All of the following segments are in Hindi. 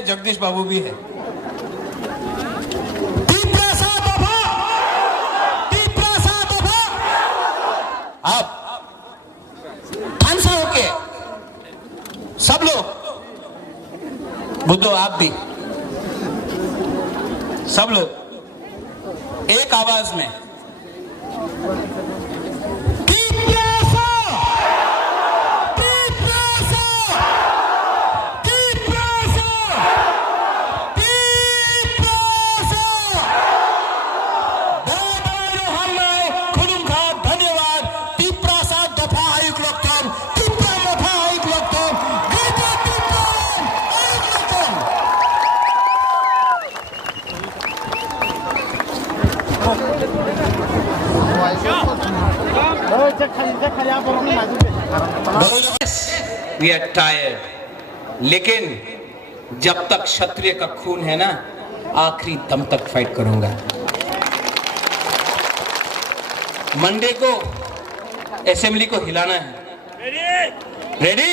जगदीश बाबू भी है। आप खानसा होके सब लोग, बुद्धो आप भी, सब लोग एक आवाज में We are tired, लेकिन जब तक क्षत्रिय का खून है ना, आखिरी दम तक फाइट करूंगा। मंडे को असेंबली को हिलाना है। रेडी?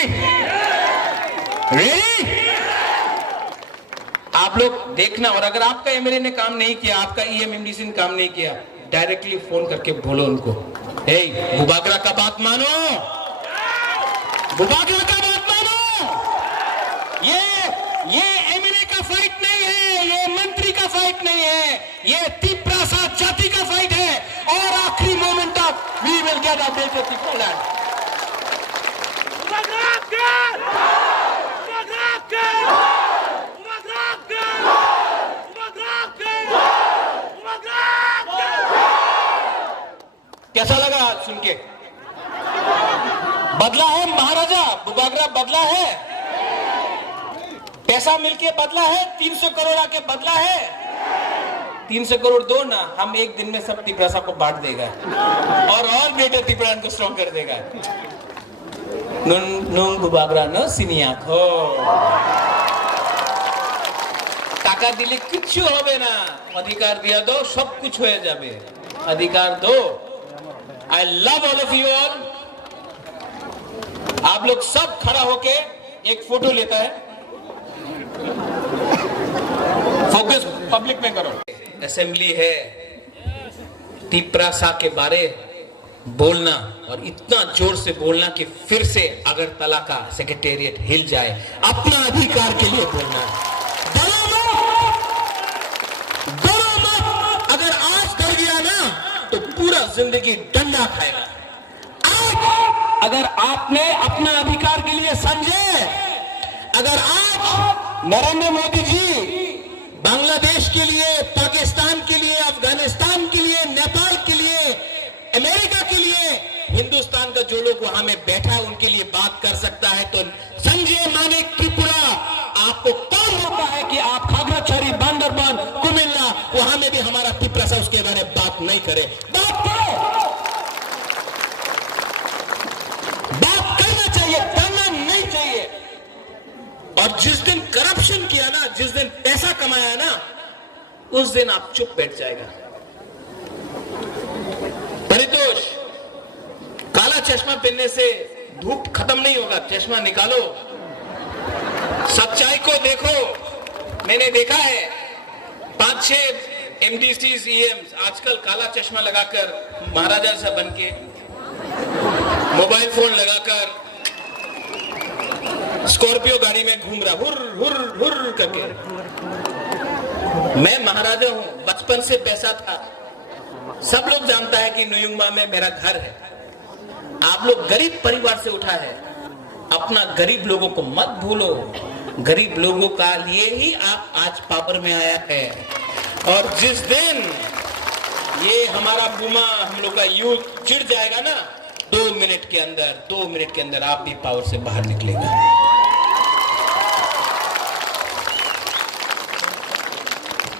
आप लोग देखना, और अगर आपका एमएलए ने काम नहीं किया, आपका ईएमएमडीसी ने काम नहीं किया, डायरेक्टली फोन करके बोलो उनको, हे बुबागरा का बात मानो, बुबागरा का बात मानो। ये एमएलए का फाइट नहीं है, ये मंत्री का फाइट नहीं है, ये तिप्रासा जाति का फाइट है। और आखिरी मोमेंट तक we will get a better Tipraland. कैसा लगा सुन के? बदला है महाराजा, बुबागरा बदला है, पैसा मिलके बदला है, 300 करोड़ आके बदला है। 300 करोड़ दो ना, हम एक दिन में सब तिप्रासा को बांट देगा और बेटे तिप्रान को स्ट्रॉन्ग कर देगा। नुंग बुबागरा नो सिनिया खो टाका दिले किच्छु होबे ना, अधिकार दिया दो सब कुछ हो जाबे, अधिकार दो। I love all of you all। आप लोग सब खड़ा होके एक फोटो लेता है, फोकस पब्लिक में करो। असेंबली है, तिप्रासा के बारे बोलना और इतना जोर से बोलना कि फिर से अगरतला का सेक्रेटेरिएट हिल जाए, अपना अधिकार के लिए बोलना। अगर आज डर गया ना तो पूरा जिंदगी डंडा खाएगा। अगर आपने अपना अधिकार के लिए समझे, अगर आज नरेंद्र मोदी जी बांग्लादेश के लिए, पाकिस्तान के लिए, अफगानिस्तान के लिए, नेपाल के लिए, अमेरिका के लिए, हिंदुस्तान का जो लोग वहां में बैठा है उनके लिए बात कर सकता है, तो संजय मानिक त्रिपुरा आपको कौन होता है कि आप खागराछड़ी, बांदरबान, कुमिल्ला वहां में भी हमारा तिप्रासा उसके बारे में बात नहीं करे? बात करो, बात करना चाहिए, करना नहीं चाहिए। और जिस दिन करप्शन किया ना, जिस दिन पैसा कमाया ना, उस दिन आप चुप बैठ जाएगा। परितोष, काला चश्मा पहनने से धूप खत्म नहीं होगा, चश्मा निकालो, सच्चाई को देखो। मैंने देखा है 5-6 एमडीसीज, ईएम्स आजकल काला चश्मा लगाकर, महाराजा सा बनके, मोबाइल फोन लगाकर, स्कॉर्पियो गाड़ी में घूम रहा, हुर हुर हुर करके। मैं महाराजा हूं, बचपन से पैसा था, सब लोग जानता है कि नुयुंगमा में मेरा घर है। आप लोग गरीब परिवार से उठा है, अपना गरीब लोगों को मत भूलो, गरीब लोगों का लिए ही आप आज पावर में आया है। और जिस दिन ये हमारा बुमा, हम लोग का यूथ चिढ़ जाएगा ना, 2 मिनट के अंदर आप भी पावर से बाहर निकलेगा।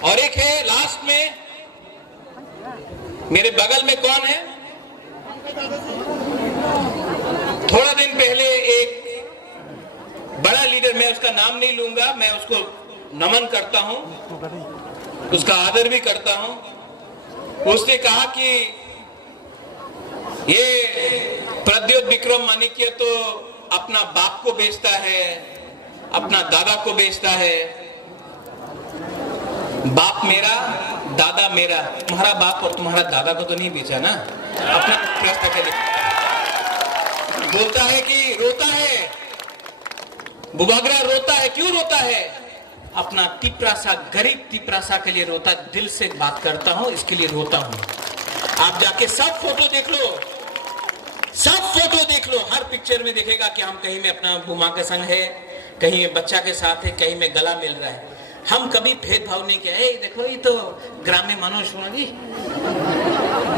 और एक है लास्ट में, मेरे बगल में कौन है? थोड़ा दिन पहले एक बड़ा लीडर, मैं उसका नाम नहीं लूंगा, मैं उसको नमन करता हूं, उसका आदर भी करता हूं। उसने कहा कि ये प्रद्योत विक्रम माणिक्य तो अपना बाप को बेचता है, अपना दादा को बेचता है, बाप मेरा दादा मेरा, तुम्हारा बाप और तुम्हारा दादा को तो नहीं बेचा ना अपना रास्ता के लिए। बोलता है कि रोता है, बुबागरा रोता है, क्यों रोता है? अपना तिपरासा, गरीब तिपरासा के लिए रोता। दिल से बात करता हूं, इसके लिए रोता हूं। आप जाके सब फोटो देख लो, सब फोटो देख लो, हर पिक्चर में देखेगा कि हम कहीं में अपना बुमा के संग है, कहीं में बच्चा के साथ है, कहीं में गला मिल रहा है। हम कभी भेदभाव नहीं किया। देखो ये तो ग्राम्य मनुष्य जी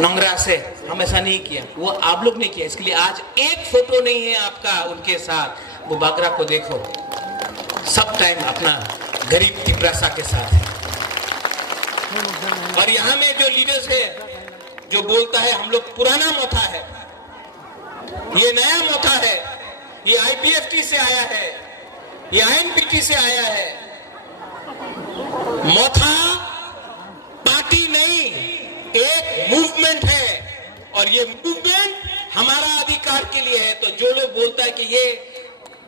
नंगरा से, हम ऐसा नहीं किया, वो आप लोग ने किया। इसके लिए आज एक फोटो नहीं है आपका उनके साथ। वो बागरा को देखो, सब टाइम अपना गरीब तिपरासा के साथ है। और यहाँ में जो लीडर्स है जो बोलता है हम लोग पुराना मोथा है, ये नया मोथा है, ये आईपीएफटी से आया है, ये आईएनपीटी से आया है। मोथा पार्टी नहीं, एक मूवमेंट है और ये मूवमेंट हमारा अधिकार के लिए है। तो जो लोग बोलता है कि ये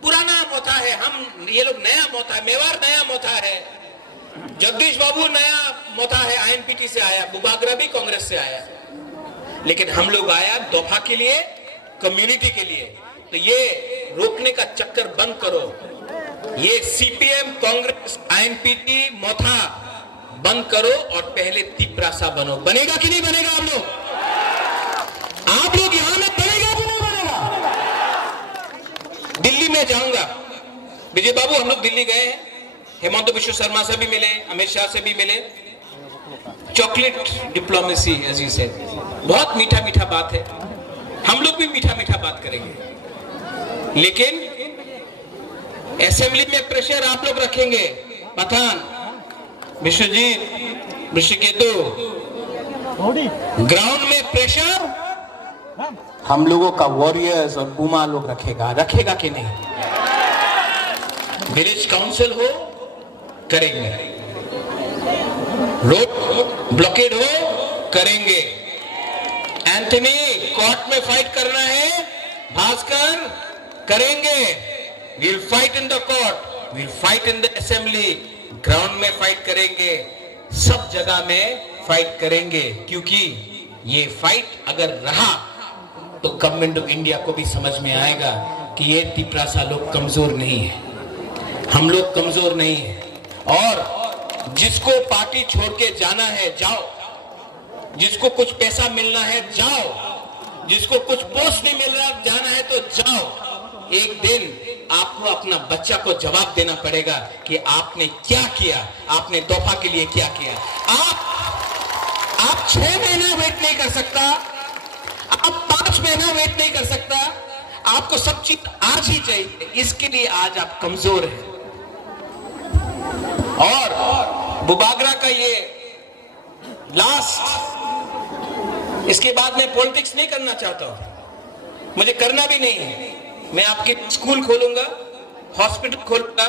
पुराना मोथा है, हम ये लोग नया मोथा है, मेवाड़ नया मोथा है, जगदीश बाबू नया मोथा है, आईएनपीटी से आया, बुबागरा भी कांग्रेस से आया, लेकिन हम लोग आया दोफा के लिए, कम्युनिटी के लिए। तो ये रोकने का चक्कर बंद करो। ये सीपीएम, कांग्रेस, आईएनपीटी, मोथा बंद करो और पहले तिपरासा बनो। बनेगा कि नहीं बनेगा? आप लोग यहां में बनेगा कि नहीं बनेगा? दिल्ली में जाऊंगा, विजय बाबू हम लोग दिल्ली गए हैं, हेमंत विश्व शर्मा से भी मिले, अमित शाह से भी मिले। Chocolate diplomacy as you said, बहुत मीठा मीठा बात है, हम लोग भी मीठा मीठा बात करेंगे, लेकिन असेंबली में प्रेशर आप लोग रखेंगे। पठान, विश्वजीत, ऋषिकेतु, ग्राउंड में प्रेशर हम लोगों का वॉरियर्स और बुमा लोग रखेगा कि नहीं? विलेज काउंसिल हो करेंगे, रोड ब्लॉकेड हो करेंगे, एंथनी कोर्ट में फाइट करना है, भास्कर करेंगे, we'll fight in the court, we'll fight in the assembly, ground में फाइट करेंगे, सब जगह में फाइट करेंगे, क्योंकि ये फाइट अगर रहा तो गवर्नमेंट ऑफ इंडिया को भी समझ में आएगा कि ये तिपरासा लोग कमजोर नहीं है, हम लोग कमजोर नहीं है। और जिसको पार्टी छोड़ के जाना है जाओ, जिसको कुछ पैसा मिलना है जाओ, जिसको कुछ पोस्ट नहीं मिल रहा जाना है तो जाओ। एक दिन आपको अपना बच्चा को जवाब देना पड़ेगा कि आपने क्या किया, आपने दोफा के लिए क्या किया। आप 6 महीना वेट नहीं कर सकता, आप 5 महीना वेट नहीं कर सकता, आपको सब चीज आज ही चाहिए। इसके लिए आज आप कमजोर हैं। और बुबागरा का ये लास्ट, इसके बाद मैं पॉलिटिक्स नहीं करना चाहता हूं, मुझे करना भी नहीं है। मैं आपके स्कूल खोलूंगा, हॉस्पिटल खोलूंगा,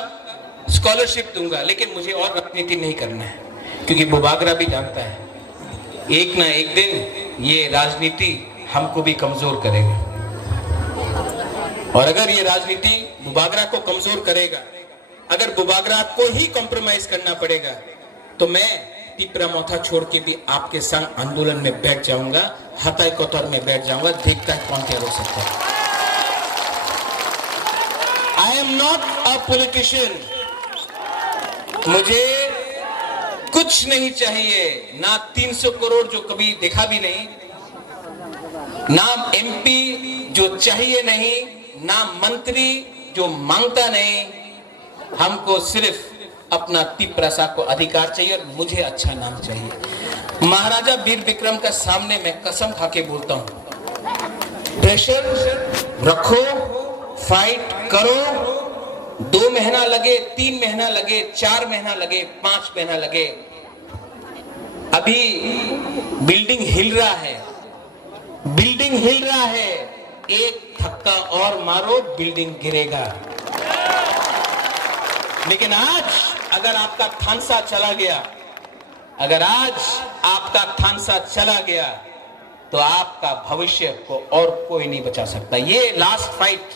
स्कॉलरशिप दूंगा, लेकिन मुझे और राजनीति नहीं करना है, क्योंकि बुबागरा भी जानता है एक ना एक दिन ये राजनीति हमको भी कमजोर करेगा। और अगर ये राजनीति बुबागरा को कमजोर करेगा, अगर बुबागरा को ही कॉम्प्रोमाइज करना पड़ेगा, तो मैं तिपरा मोथा छोड़ के भी आपके संग आंदोलन में बैठ जाऊंगा, हताई कोतर में बैठ जाऊंगा, देखता है कौन क्या रोक सकता है। I am not a politician, मुझे कुछ नहीं चाहिए, ना 300 करोड़ जो कभी देखा भी नहीं, ना एमपी जो चाहिए नहीं, ना मंत्री जो मांगता नहीं। हमको सिर्फ अपना तिपरासा को अधिकार चाहिए और मुझे अच्छा नाम चाहिए। महाराजा वीर विक्रम का सामने मैं कसम खा के बोलता हूं, प्रेशर रखो, फाइट करो, 2 महीना लगे, 3 महीना लगे, 4 महीना लगे, 5 महीना लगे, अभी बिल्डिंग हिल रहा है, बिल्डिंग हिल रहा है, एक धक्का और मारो बिल्डिंग गिरेगा। लेकिन आज अगर आपका थानसा चला गया, अगर आज आपका थानसा चला गया, तो आपका भविष्य को और कोई नहीं बचा सकता। ये लास्ट फाइट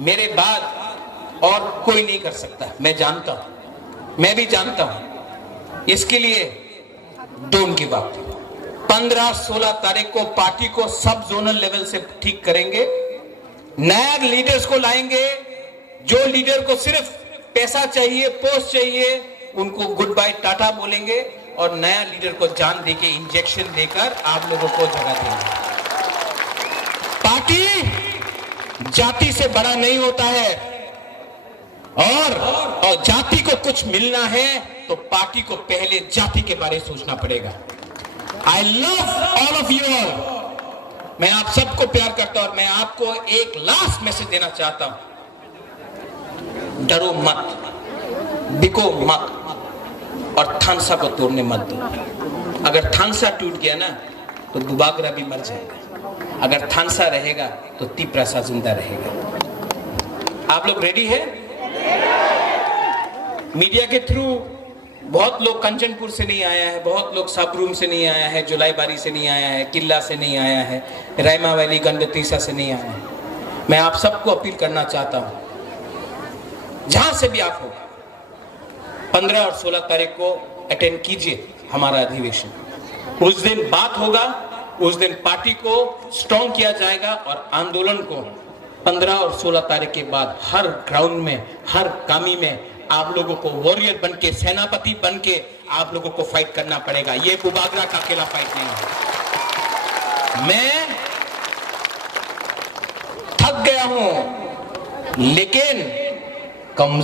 मेरे बाद और कोई नहीं कर सकता। मैं जानता हूं, मैं भी जानता हूं, इसके लिए डोंट गिव अप। 15-16 तारीख को पार्टी को सब जोनल लेवल से ठीक करेंगे, नया लीडर्स को लाएंगे। जो लीडर को सिर्फ पैसा चाहिए, पोस्ट चाहिए, उनको गुड बाय टाटा बोलेंगे और नया लीडर को जान देके इंजेक्शन देकर आप लोगों को जगह देंगे। पार्टी जाति से बड़ा नहीं होता है, और जाति को कुछ मिलना है तो पार्टी को पहले जाति के बारे में सोचना पड़ेगा। I love all of you all. मैं आप सबको प्यार करता हूं और मैं आपको एक लास्ट मैसेज देना चाहता हूं, डरो मत, बिको मत और थानसा को तोड़ने मत दो। अगर थानसा टूट गया ना तो दुबागरा भी मर जाएगा, अगर थानसा रहेगा तो तीपरासा जिंदा रहेगा। आप लोग रेडी है? मीडिया के थ्रू बहुत लोग कंचनपुर से नहीं आया है, बहुत लोग सबरूम से नहीं आया है, जुलाईबारी से नहीं आया है, किला से नहीं आया है, रायमा वैली गंडतीसा से नहीं आया है। मैं आप सबको अपील करना चाहता हूं, जहां से भी आप हो, 15 और 16 तारीख को अटेंड कीजिए हमारा अधिवेशन। उस दिन बात होगा, उस दिन पार्टी को स्ट्रॉन्ग किया जाएगा और आंदोलन को 15 और 16 तारीख के बाद हर ग्राउंड में, हर कामी में आप लोगों को वॉरियर बनके, सेनापति बनके आप लोगों को फाइट करना पड़ेगा। ये बुबागरा का अकेला फाइट नहीं है। मैं थक गया हूं, लेकिन कमजोर